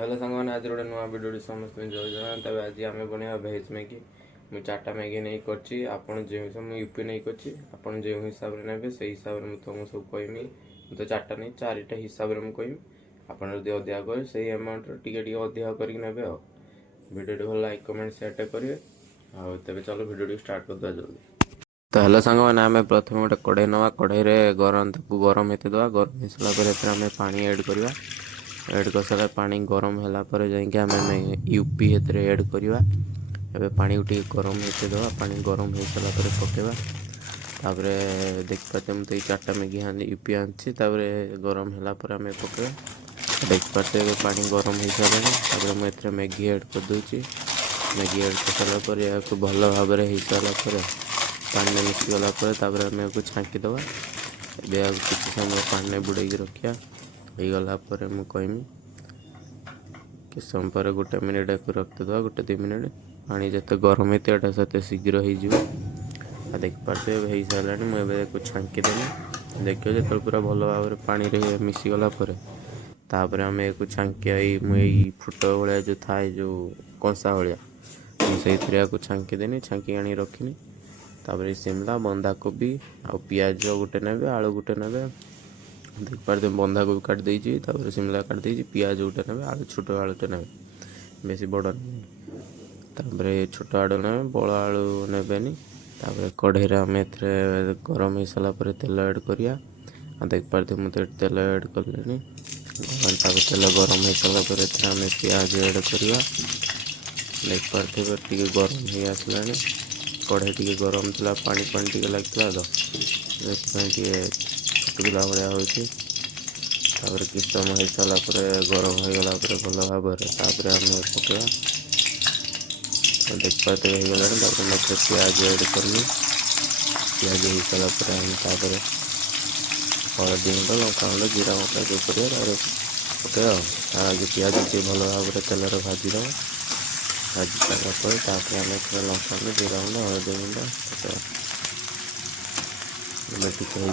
Hello सांगने आज गोटे नुआ भिडियो समस्त जय जगन्नाथ। तब आज आम बना भेज मैगी। मुझे 4टा मैगी नहीं कर जो यूपी नहीं कर जो हिसाब से ने से हिसाब से तुमको सब कहमी। तो 4टा नहीं 4टा हिसाब से मुझे कहमी। आपड़ जब अधिका करेंगे से अमाउंट टे अधिका करके भिडियो भल लाइक कमेंट शेयर करेंगे। तेज चलो भिडियो स्टार्ट करदे जल्दी। तो हेलो सांग मैंने आम प्रथम गोटे कड़े नवा कड़े गरम गरम होते दवा गरम हो सारापर आम पा एड करवा। एड कर सारा पानी गरम होला पर जाइए आम यूपी एड करवा। एबे पानी को गरम होते दवा पानी गरम हो सारापर पकेवा। तापर देखिए मुझे ये 4टा मैगी यूपी आनी गरम होला आम पकेवा। देखिए पानी गरम हो सारा मुझे मैगी एड कर दूसरी। मैगी एड कर सारापर या भल भाव हो सारापर पानी मिसीगला आम छांकीदे। ए किसी समय पानी बुड़े रखा होगला मुझे कहमी कि समय पर 1 मिनिट रखते 1-2 मिनिट पानी जिते गरम होता से शीघ्र हो देखिए हो सारा मुझे छांकीदेवी। देखिए जो पूरा भल भाव पानी मिसीगला तापर आम एक छांकिया मुझे फुट भाया जो थाए जो कंसा भाया मुझे छांकीदेनी छांकी आनी रखनी। तापर शिमला बंधाकोबी आ पिज गोटे ने आलू गोटे ने देखिए बंधाकोबी काट देती शिमला काट देती पिज गोटे ने आलू छोट आलूटे ने बेसी बड़ नहीं छोट आलू ने बड़ आलू नेबेनी। कढ़ई आम गरम हो सारापर तेल एड करिया। देखिए मुझे तेल एड कले तेल गरम हो सारापर आम पिज एड करवा। देखिए टे गरम हो आसला कढ़ई टे गरम थी पानी पानी टे लगता तो फुटुला भाया हो किस समय हो सारापर गरम होगला भल भाव आम पकड़ा। देखिए होगला मैं पिज एड करनी पिज हो सारापर आम हलदी गुंड लंका गुंड जीरा मसला जो पकड़ा जो पिज भल भाव तेल भाजीद भाजी सारापर आम लंका गुंड जीरा गुंड हलदी गुंड पकड़ा टे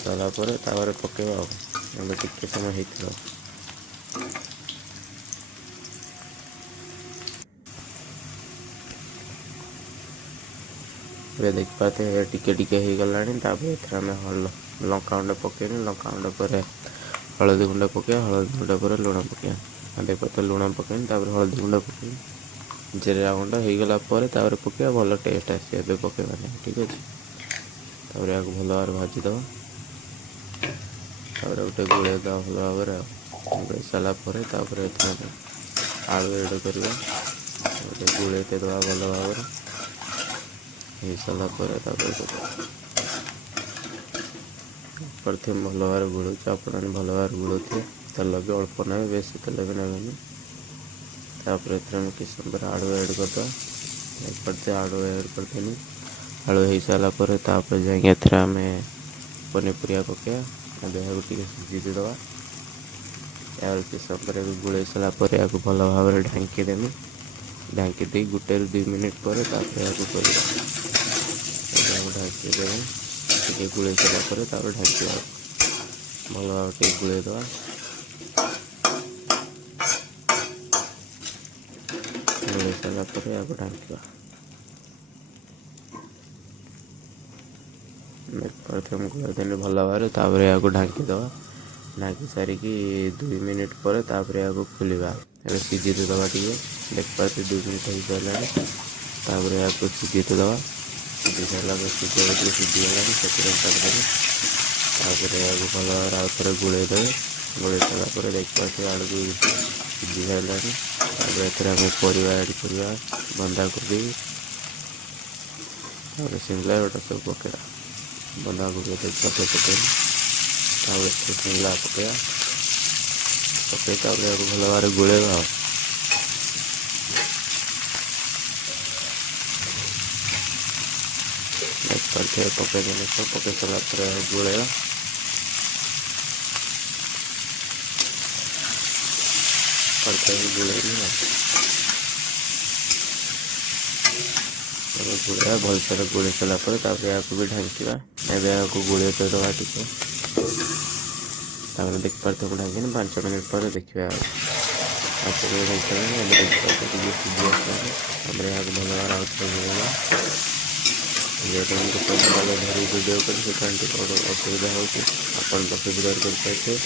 सारापर पकेवा टे समय हो देखिए टिके होगला आम लंका गुंड पकेनी लंका गुंड पर हलदी गुंड पके हलदी गुंड पर लुण पके देखिए लुण पकेनी हलदी गुंड पके जीरा गुंड होगला पके भल टेस्ट आसे पकेवा नहीं ठीक अच्छे। या भल भाव भाजीद गोटे गुड़े भल भाव गुड़े सारापर आलू एड करवा गुड़े दवा भल भाव हो सारापर प्रथम भल भाव गुड़े आप भल भाव गुड़े तेल भी अल्प ने बेसी तेल भी नेबेनी। किस समय आलू एड करदे आलू एड करदेनी आलू हो सारापर जाए आम पनीपरिया पकड़ा टे सीझी दवा। किस समय गुड़े सारापर या भल भाव ढांकी देमी ढांकी दे 1-2 मिनिट पर ढांकी देवी गुड़े सारापर ढांकी भल भाव गुड़े दवा। गुड़े सारापर या ढांका प्रथम गुड़ा देने भल भाव या ढांकी दवा ढांकी सारिकी 2 मिनिट पर या खोलिया सीझी दवा टे देखिए 2 मिनिट हो सारा या सीझी दवा सीझी सारा सीझीगला से भल भाव आउ थे गुड़े देवे गुड़े सारापर देखिए आलू सीझी सारा आम परिवा एड करवा बंधाकोबी शिमला गोटा सब पकड़ा बंधाकोबी पकड़ शिमला पकड़ा पकड़ भल भाव गुड़ेगा पकईदेने सब पकई सारापर गुड़ेगा गुड़े गुड़ा भल सारा गुड़े सारापर भी ढांका एवं गुड़े दवा टे ତାପରେ ଦେଖିପାରୁଥିବେ ମୁଁ ଢାଙ୍କିନି 5 ମିନିଟ୍ ପରେ ଦେଖିବା ଆଉ 5 ମିନିଟ୍ ହେଇସାରିଲାଣି। ଏବେ ଦେଖିପାରୁଥିବେ ଟିକେ ସିଝି ଆସିଲାଣି। ତାପରେ ଏହାକୁ ଭଲ ଭାବରେ ଆଉ ଥରେ ଗୋଳେଇବା। ଯେହେତୁ ମୁଁ ଗୋଟେ ମୋବାଇଲ ଧରି ଭିଡ଼ିଓ କରି ସେଥିପାଇଁ ଟିକେ ଅସୁବିଧା ହେଉଛି, ଆପଣ ତ ସୁବିଧାରେ କରିପାରିଥିବେ।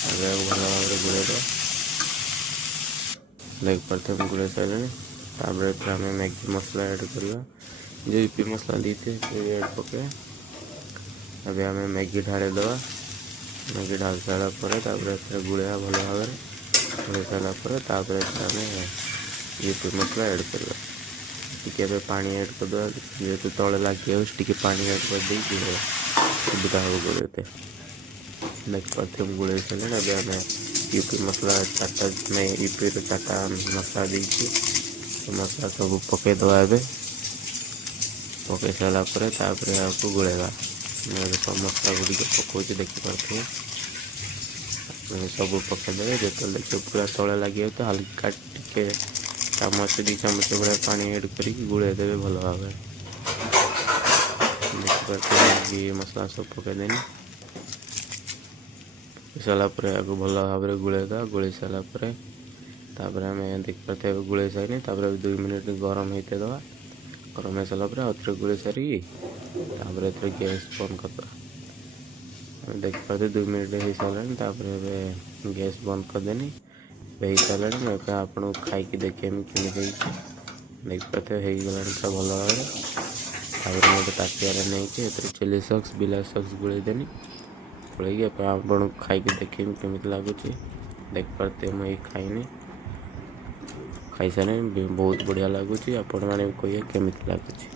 ତାପରେ ଏହାକୁ ଭଲ ଭାବରେ ଗୋଳେଇବା। ଦେଖିପାରୁଥିବେ ମୁଁ ଗୋଳେଇ ସାରିଲିଣି। ତାପରେ ଏଥିରେ ଆମେ ମ୍ୟାଗି ମସଲା ଆଡ଼୍ କରିବା, ଯେଉଁ ୟୁପି ମସଲା ଦେଇଥିବେ ସେ ଆଡ଼୍ ପକାଇବା। ଏବେ ଆମେ ମ୍ୟାଗି ଢାଳିଦେବା। ମ୍ୟାଗି ଢାଳି ସାରିଲା ପରେ ତାପରେ ଏଥିରେ ଗୋଳେଇବା ଭଲ ଭାବରେ। ଗୋଳେଇ ସାରିଲା ପରେ ତାପରେ ଏଥିରେ ଆମେ ୟୁପି ମସଲା ଆଡ଼୍ କରିବା। ଟିକେ ଏବେ ପାଣି ଆଡ଼୍ କରିଦେବା, ଯେହେତୁ ତଳେ ଲାଗିଯାଉଛି ଟିକେ ପାଣି ଆଡ଼୍ କରିଦେଇକି ଗୋଳେଇବା, ସୁବିଧା ହେବ ଗୋଳେଇତେ। ଦେଖିପାରୁଥିବେ ମୁଁ ଗୋଳେଇ ସାରିଲିଣି। ଏବେ ଆମେ ୟୁପି ମସଲା 4ଟା ୟୁପିର 4ଟା ମସଲା ଦେଇଛି, ସେ ମସଲା ସବୁ ପକାଇଦେବା। ଏବେ ପକାଇ ସାରିଲା ପରେ ତାପରେ ଏହାକୁ ଗୋଳେଇବା। ମୁଁ ଏବେ ସବୁ ମସଲା ଗୁଡ଼ିକ ପକାଉଛି, ଦେଖିପାରୁଥିବେ। ସବୁ ପକାଇଦେବେ। ଯେତେବେଳେ ଦେଖିବେ ପୁରା ତଳେ ଲାଗିଯାଉଥିବ ହାଲକା ଟିକେ 2 ଚାମଚ ଭଳିଆ ପାଣି ଆଡ଼୍ କରିକି ଗୋଳେଇ ଦେବେ ଭଲ ଭାବରେ। ଦେଖିପାରୁଥିବେ ମ୍ୟାଗି ମସଲା ସବୁ ପକାଇଦେନି। ସାରିଲା ପରେ ଏହାକୁ ଭଲ ଭାବରେ ଗୋଳେଇଦେବା। ଗୋଳେଇ ସାରିଲା ପରେ ତାପରେ ଆମେ ଦେଖିପାରୁଥିବେ ଗୋଳେଇ ସାରିନି। ତାପରେ 2 ମିନିଟ୍ ଗରମ ହେଇତେ ଦେବା। ଗରମ ହେଇସାରିଲା ପରେ ଆଉ ଥରେ ଗୋଳେଇ ସାରିକି ତାପରେ ଏଥିରେ ଗ୍ୟାସ୍ ବନ୍ଦ କରିଦେବା। ଦେଖିପାରୁଥିବେ 2 ମିନିଟ୍ ହେଇସାରିଲାଣି। ତାପରେ ଏବେ ଗ୍ୟାସ୍ ବନ୍ଦ କରିଦେନି। ହେଇସାରିଲାଣି। ମୁଁ ଏବେ ଆପଣଙ୍କୁ ଖାଇକି ଦେଖେଇମି କେମିତି ହେଇଛି। ଦେଖିପାରୁଥିବେ ହେଇଗଲାଣି ପୁରା ଭଲ ଭାବରେ। ତାପରେ ମୁଁ ଗୋଟେ ତାଟିଆରେ ନେଇକି ଏଥିରେ ଚିଲି ସକ୍ସ ବିଲାତି ସକ୍ସ ଗୋଳେଇଦେନି। ଗୋଳେଇକି ଏବେ ଆପଣଙ୍କୁ ଖାଇକି ଦେଖେଇମି କେମିତି ଲାଗୁଛି। ଦେଖିପାରୁଥିବେ ମୁଁ ଏଇ ଖାଇସାରିଲିଣି। ବହୁତ ବଢ଼ିଆ ଲାଗୁଛି। ଆପଣମାନେ ବି କହିବେ କେମିତି ଲାଗୁଛି।